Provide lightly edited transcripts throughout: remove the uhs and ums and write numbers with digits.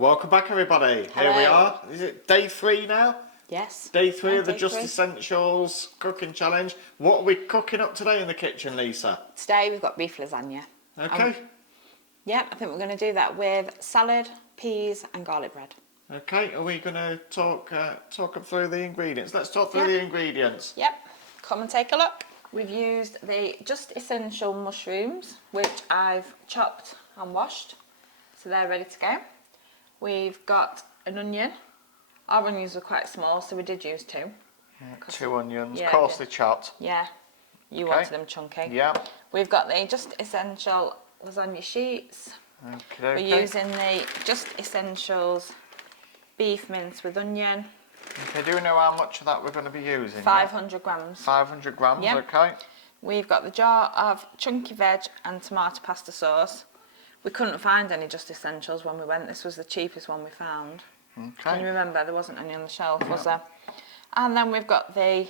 Welcome back, everybody. Hello. Here we are. Is it day 3 now? Yes. Day 3 of the day Just 3. Essentials cooking challenge. What are we cooking up today in the kitchen, Lisa? Today we've got beef lasagna. Okay. Yeah, I think we're going to do that with salad, peas and garlic bread. Okay, are we going to talk up through the ingredients? Let's talk through the ingredients. Yep, come and take a look. We've used the Just Essential mushrooms, which I've chopped and washed. So they're ready to go. We've got an onion. Our onions were quite small, so we did use 2. Yeah, 2 onions, Yeah, coarsely chopped. Yeah, you wanted them chunky. Yeah. We've got the Just Essential lasagna sheets. Okay. We're using the Just Essentials beef mince with onion. Okay, do we know how much of that we're going to be using? 500 grams. 500 grams, Yeah. okay. We've got the jar of chunky veg and tomato pasta sauce. We couldn't find any Just Essentials when we went. This was the cheapest one we found. Okay. Can you remember? There wasn't any on the shelf, was there? And then we've got the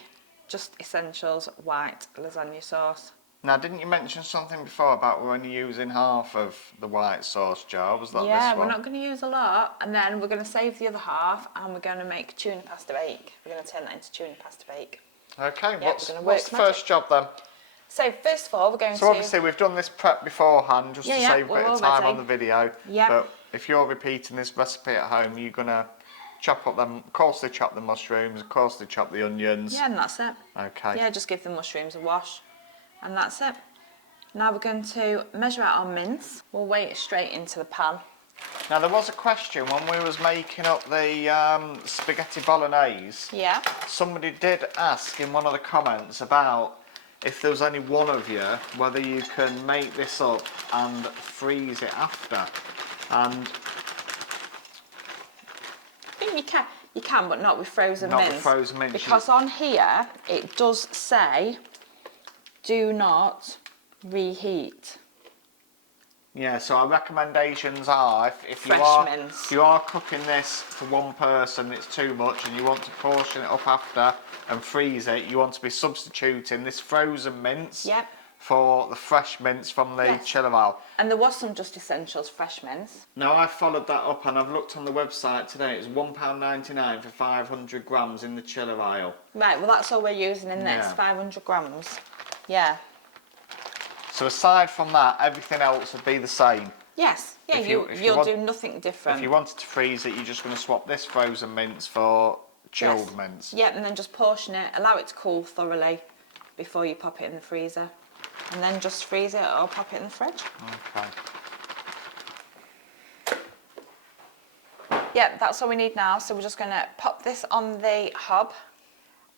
Just Essentials white lasagna sauce. Now, didn't you mention something before about we're only using half of the white sauce jar? Was that this one? Yeah, we're not going to use a lot, and then we're going to save the other half, and we're going to make tuna pasta bake. We're going to turn that into tuna pasta bake. Okay, Yeah, what's the first job then? So first of all, we're going to... So obviously we've done this prep beforehand just to save a bit of time on the video. Yeah. But if you're repeating this recipe at home, you're going to coarsely chop the mushrooms, coarsely chop the onions. Yeah, and that's it. Okay. Yeah, just give the mushrooms a wash, and that's it. Now we're going to measure out our mince. We'll weigh it straight into the pan. Now there was a question when we was making up the spaghetti bolognese. Yeah. Somebody did ask in one of the comments about if there was only one of you, whether you can make this up and freeze it after. And I think you can, but not with frozen mince. not with frozen mince. Because on here it does say, do not reheat. Yeah, so our recommendations are if you are cooking this for one person, it's too much, and you want to portion it up after and freeze it, you want to be substituting this frozen mince for the fresh mince from the chiller aisle. And there was some Just Essentials fresh mince. Now I've followed that up and I've looked on the website today. It's £1.99 for 500 grams in the chiller aisle. Right, well that's all we're using in this, 500 grams. Yeah. So aside from that, everything else would be the same. Yes, yeah, you'll do nothing different. If you wanted to freeze it, you're just going to swap this frozen mince for chilled mince. Yep, and then just portion it, allow it to cool thoroughly before you pop it in the freezer. And then just freeze it or pop it in the fridge. Okay. Yep, that's all we need now. So we're just going to pop this on the hob.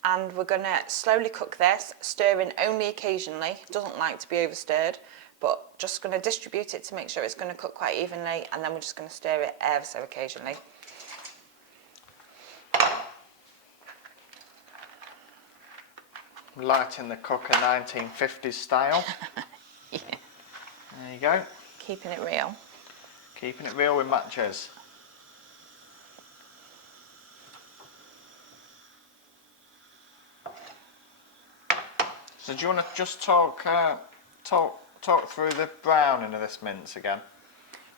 And we're going to slowly cook this, stirring only occasionally. It doesn't like to be over stirred, but just going to distribute it to make sure it's going to cook quite evenly, and then we're just going to stir it ever so occasionally. Lighting the cooker 1950s style. Yeah. There you go. Keeping it real. Keeping it real with matches. So do you want to just talk through the browning of this mince again?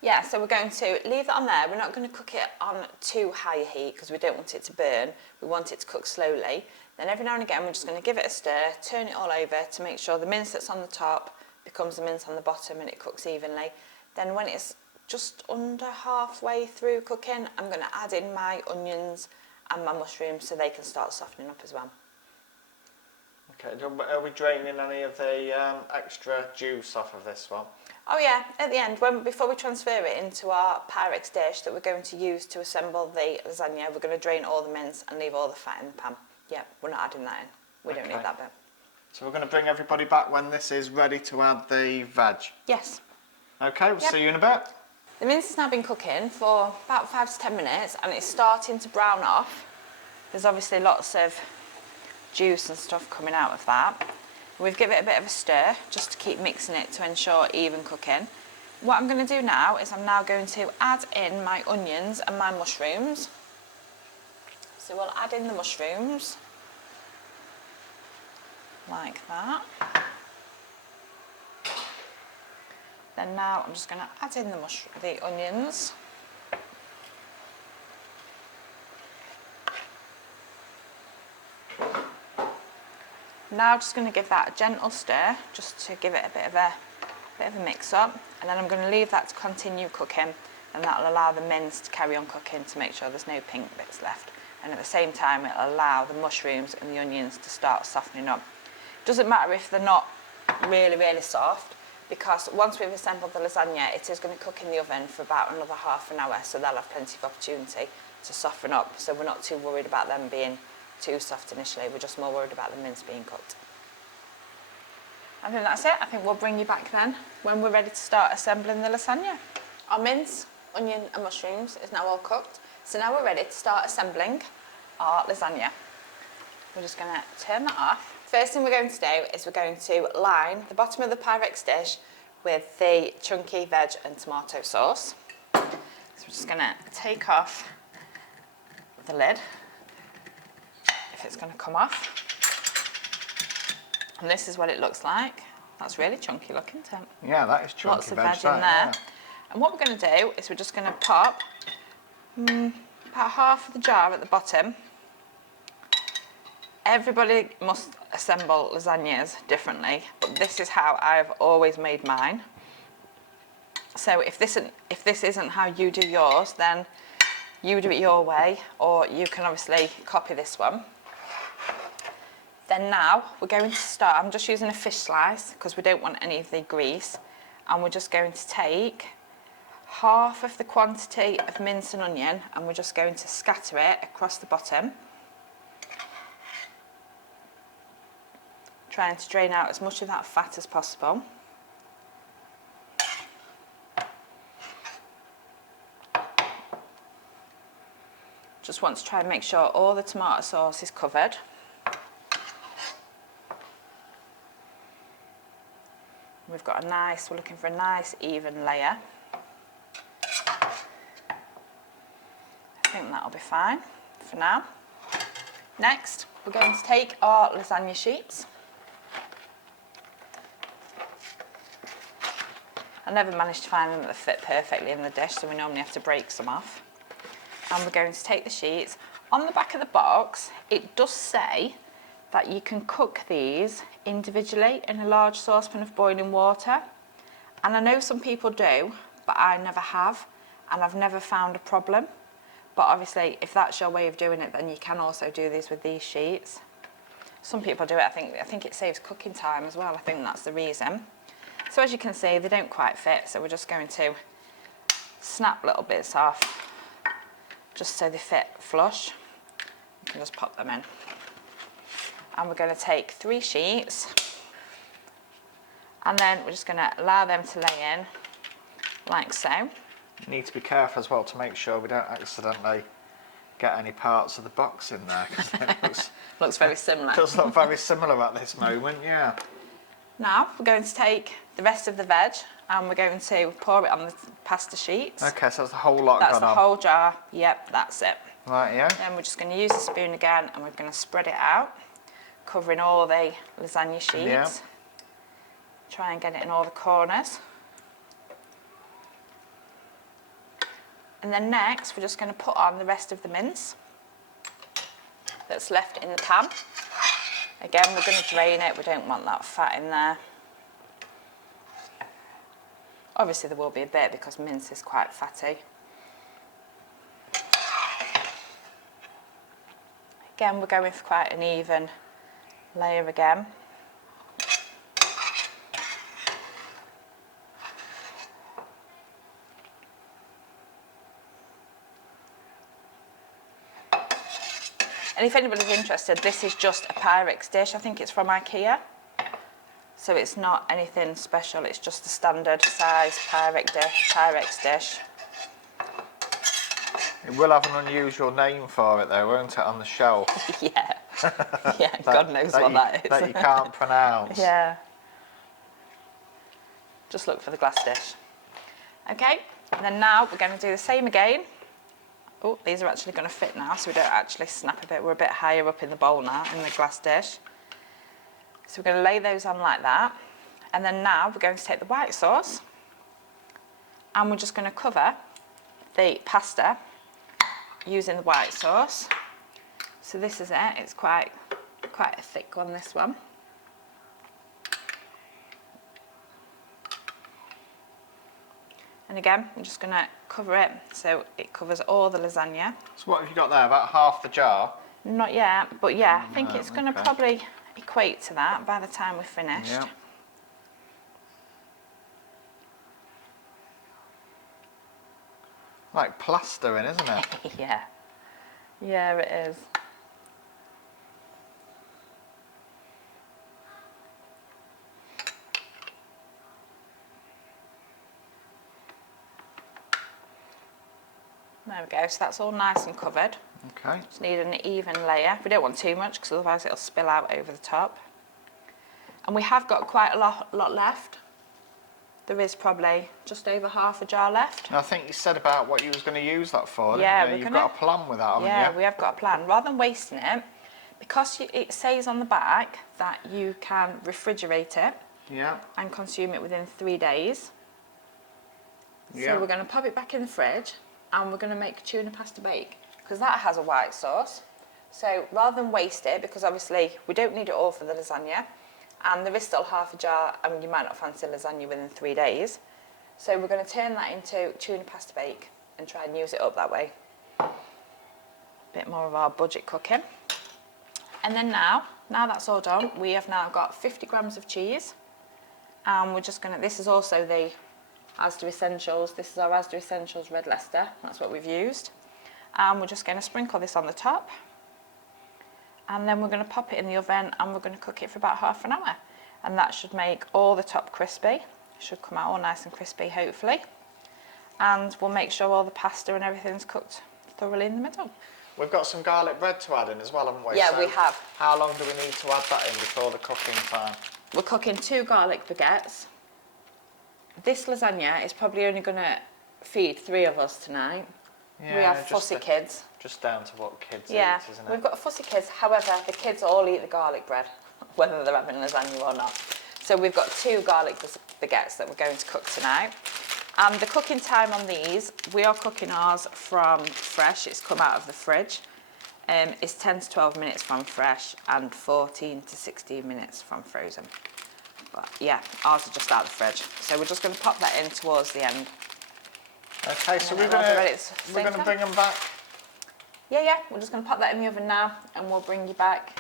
Yeah, so we're going to leave that on there. We're not going to cook it on too high a heat because we don't want it to burn. We want it to cook slowly. Then every now and again we're just going to give it a stir, turn it all over to make sure the mince that's on the top becomes the mince on the bottom and it cooks evenly. Then when it's just under halfway through cooking, I'm going to add in my onions and my mushrooms so they can start softening up as well. Okay, are we draining any of the extra juice off of this one? Oh yeah, at the end, before we transfer it into our Pyrex dish that we're going to use to assemble the lasagna, we're going to drain all the mince and leave all the fat in the pan. Yeah, we're not adding that in. We don't need that bit. So we're going to bring everybody back when this is ready to add the veg? Yes. Okay, we'll see you in a bit. The mince has now been cooking for about 5 to 10 minutes and it's starting to brown off. There's obviously lots of juice and stuff coming out of that. We've given it a bit of a stir just to keep mixing it to ensure even cooking. What I'm going to do now is I'm now going to add in my onions and my mushrooms. So we'll add in the mushrooms like that. Then now I'm just going to add in the onions. Now just going to give that a gentle stir, just to give it a bit of a mix up, and then I'm going to leave that to continue cooking, and that'll allow the mince to carry on cooking to make sure there's no pink bits left. And at the same time, it'll allow the mushrooms and the onions to start softening up. It doesn't matter if they're not really, really soft, because once we've assembled the lasagna, it is going to cook in the oven for about another half an hour, so they'll have plenty of opportunity to soften up. So we're not too worried about them being too soft initially, we're just more worried about the mince being cooked. I think that's it. I think we'll bring you back then when we're ready to start assembling the lasagna. Our mince, onion and mushrooms is now all cooked, so now we're ready to start assembling our lasagna. We're just going to turn that off. First thing we're going to do is we're going to line the bottom of the Pyrex dish with the chunky veg and tomato sauce. So we're just going to take off the lid, if it's going to come off. And this is what it looks like. That's really chunky looking, isn't it? Yeah, that is chunky. Lots of veg in there. Yeah. And what we're going to do is we're just going to pop about half of the jar at the bottom. Everybody must assemble lasagnas differently, but this is how I've always made mine. So if this isn't how you do yours, then you do it your way, or you can obviously copy this one. Then now we're going to start, I'm just using a fish slice because we don't want any of the grease, and we're just going to take half of the quantity of mince and onion and we're just going to scatter it across the bottom, trying to drain out as much of that fat as possible. Just want to try and make sure all the tomato sauce is covered. We've got we're looking for a nice even layer. I think that'll be fine for now. Next, we're going to take our lasagna sheets. I never managed to find them that fit perfectly in the dish, so we normally have to break some off. And we're going to take the sheets. On the back of the box, it does say that you can cook these individually in a large saucepan of boiling water. And I know some people do, but I never have, and I've never found a problem. But obviously, if that's your way of doing it, then you can also do these with these sheets. Some people do it, I think it saves cooking time as well. I think that's the reason. So as you can see, they don't quite fit, so we're just going to snap little bits off, just so they fit flush. You can just pop them in. And we're going to take 3 sheets, and then we're just going to allow them to lay in, like so. You need to be careful as well to make sure we don't accidentally get any parts of the box in there, because it looks very similar. It does look very similar at this moment, yeah. Now we're going to take the rest of the veg and we're going to pour it on the pasta sheets. Okay, so that's the whole lot. That's the whole jar. Yep, that's it. Right, yeah. Then we're just going to use the spoon again and we're going to spread it out, covering all the lasagna sheets. Yeah. Try and get it in all the corners. And then next, we're just going to put on the rest of the mince that's left in the pan. Again, we're going to drain it. We don't want that fat in there. Obviously, there will be a bit because mince is quite fatty. Again, we're going for quite an even layer again. And if anybody's interested, this is just a Pyrex dish. I think it's from IKEA. So it's not anything special, it's just a standard size Pyrex dish. It will have an unusual name for it though, won't it, on the shelf? Yeah. Yeah, God knows what that is. That you can't pronounce. Yeah. Just look for the glass dish. Okay, and then now we're going to do the same again. Oh, these are actually going to fit now, so we don't actually snap a bit. We're a bit higher up in the bowl now, in the glass dish. So we're going to lay those on like that. And then now we're going to take the white sauce and we're just going to cover the pasta using the white sauce. So this is it. It's quite a thick one, this one. And again, I'm just going to cover it so it covers all the lasagna. So what have you got there, about half the jar? Not yet, but yeah, I think it's going to okay. probably equate to that by the time we're finished. Yeah. Like plastering, isn't it? Yeah. Yeah, it is. There we go, so that's all nice and covered. Okay. Just need an even layer. We don't want too much because otherwise it'll spill out over the top. And we have got quite a lot left. There is probably just over half a jar left. I think you said about what you was going to use that for. Yeah, didn't you? You've got a plan with that, haven't you? Yeah, we have got a plan. Rather than wasting it, because it says on the back that you can refrigerate it and consume it within 3 days. So we're going to pop it back in the fridge and we're going to make tuna pasta bake because that has a white sauce. So rather than waste it, because obviously we don't need it all for the lasagna, and there is still half a jar and you might not fancy lasagna within 3 days. So we're going to turn that into tuna pasta bake and try and use it up that way. Bit more of our budget cooking. And then now that's all done, we have now got 50 grams of cheese. And we're just going to, this is also the Asda Essentials, this is our Asda Essentials Red Leicester, that's what we've used. And we're just going to sprinkle this on the top. And then we're going to pop it in the oven and we're going to cook it for about half an hour. And that should make all the top crispy. Should come out all nice and crispy, hopefully. And we'll make sure all the pasta and everything's cooked thoroughly in the middle. We've got some garlic bread to add in as well, haven't we? Yeah, so we have. How long do we need to add that in before the cooking time? We're cooking 2 garlic baguettes. This lasagna is probably only going to feed 3 of us tonight. Yeah, we have fussy kids. Just down to what kids eat, isn't it? We've got fussy kids. However, the kids all eat the garlic bread, whether they're having lasagna or not. So we've got 2 garlic baguettes that we're going to cook tonight. And the cooking time on these, we are cooking ours from fresh. It's come out of the fridge. It's 10 to 12 minutes from fresh and 14 to 16 minutes from frozen. But yeah, ours are just out of the fridge. So we're just going to pop that in towards the end. Okay, so we're going to bring them back. Yeah, we're just going to pop that in the oven now and we'll bring you back.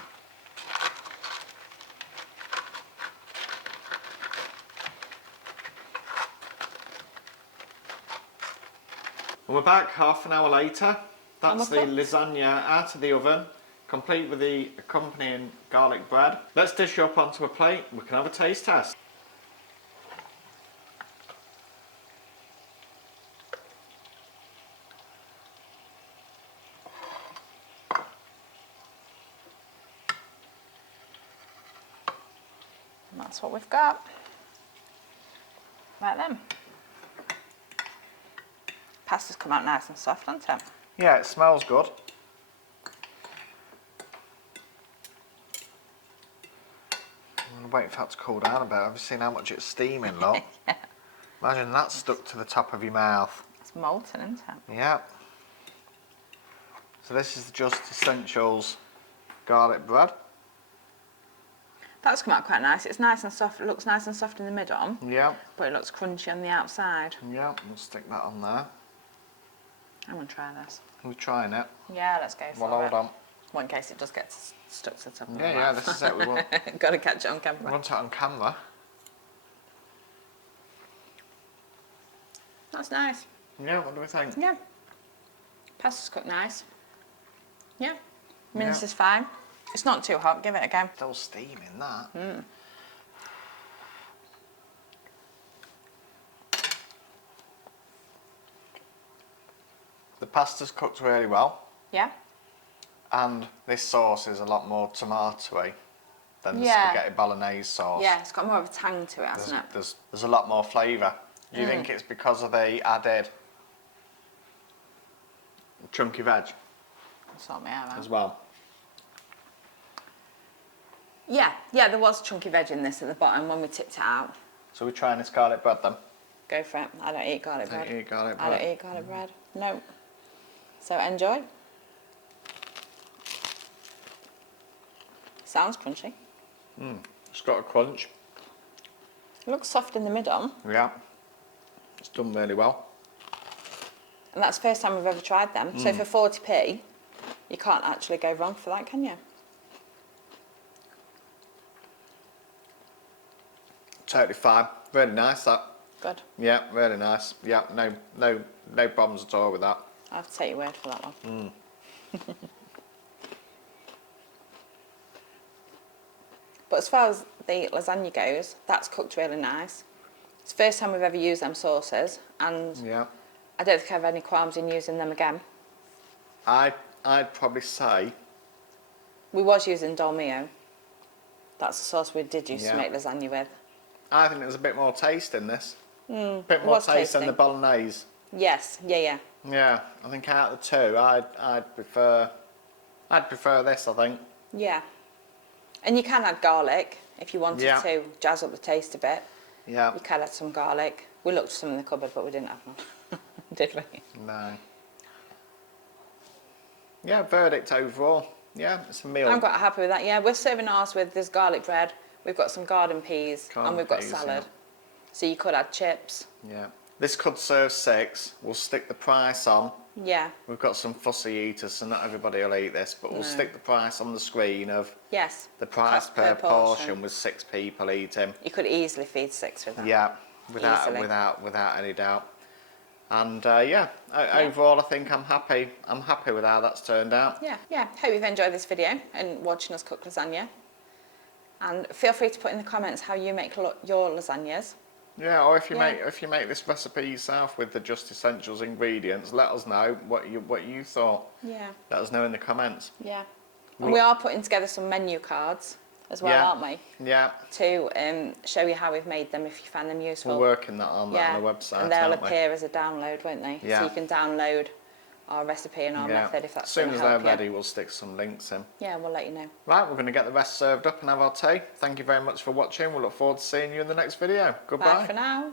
And we're back half an hour later. That's the lasagna out of the oven, complete with the accompanying garlic bread. Let's dish up onto a plate and we can have a taste test. And that's what we've got. Right then. Pasta's come out nice and soft, hasn't it? Yeah, it smells good. I'm going to wait for that to cool down a bit. Have you seen how much it's steaming, look? Yeah. Imagine that stuck to the top of your mouth. It's molten, isn't it? Yeah. So this is Just Essentials garlic bread. That's come out quite nice. It's nice and soft. It looks nice and soft in the middle. Yeah. But it looks crunchy on the outside. Yeah, we'll stick that on there. I'm going to try this. We're trying it. Yeah, let's go for it. Well, hold on. Well, in case it does get stuck to the top of Yeah, yeah, this is it. We want, got to catch it on camera. we want it on camera. That's nice. Yeah, what do we think? Yeah. Pasta's cooked nice. Yeah. Mince is fine. It's not too hot. Give it a go. Still steaming, that. The pasta's cooked really well. Yeah. And this sauce is a lot more tomatoey than the Yeah. spaghetti bolognese sauce. Yeah, it's got more of a tang to it, hasn't it? There's a lot more flavour. Do you think it's because of the added chunky veg Sort me out. as well? Yeah, there was chunky veg in this at the bottom when we tipped it out. So we're trying this garlic bread then? Go for it. I don't eat garlic bread. Don't eat garlic I bread? don't eat garlic bread. No. So enjoy. Sounds crunchy. It's got a crunch. It looks soft in the middle. Yeah. It's done really well. And that's the first time we've ever tried them. So for 40p, you can't actually go wrong for that, can you? Totally fine. Really nice, that. Good. Yeah, really nice. Yeah, no problems at all with that. I have to take your word for that one. But as far as the lasagna goes, that's cooked really nice. It's the first time we've ever used them sauces, and Yeah. I don't think I have any qualms in using them again. I'd probably say... We was using Dolmio. That's the sauce we did use to make lasagna with. I think there's a bit more taste in this. A bit it more was taste than tasty. the bolognese. Yes, yeah. Yeah, I think out of the two, I'd prefer this, I think. Yeah. And you can add garlic if you wanted to jazz up the taste a bit. Yeah. You can add some garlic. We looked for some in the cupboard, but we didn't have one. Did we? No. Yeah, verdict overall. Yeah, it's a meal. I'm quite happy with that. Yeah, we're serving ours with this garlic bread. We've got some garden peas and we've got salad. So you could add chips. Yeah. This could serve 6. We'll stick the price on. Yeah. We've got some fussy eaters, so not everybody will eat this, but we'll stick the price on the screen of the price per portion with 6 people eating. You could easily feed 6 with that. Yeah, without any doubt. And overall, I think I'm happy. I'm happy with how that's turned out. Yeah. Hope you've enjoyed this video and watching us cook lasagna. And feel free to put in the comments how you make your lasagnas. Yeah, or if you make this recipe yourself with the just essentials ingredients, let us know what you thought. Yeah. Let us know in the comments. Yeah. And we are putting together some menu cards as well, aren't we? Yeah. To show you how we've made them if you find them useful. We're working on the website. And they'll appear as a download, won't they? Yeah. So you can download our recipe and our method if that's as soon as they're ready, we'll stick some links in. Yeah, we'll let you know. Right, we're going to get the rest served up and have our tea. Thank you very much for watching. We'll look forward to seeing you in the next video. Goodbye. Bye for now.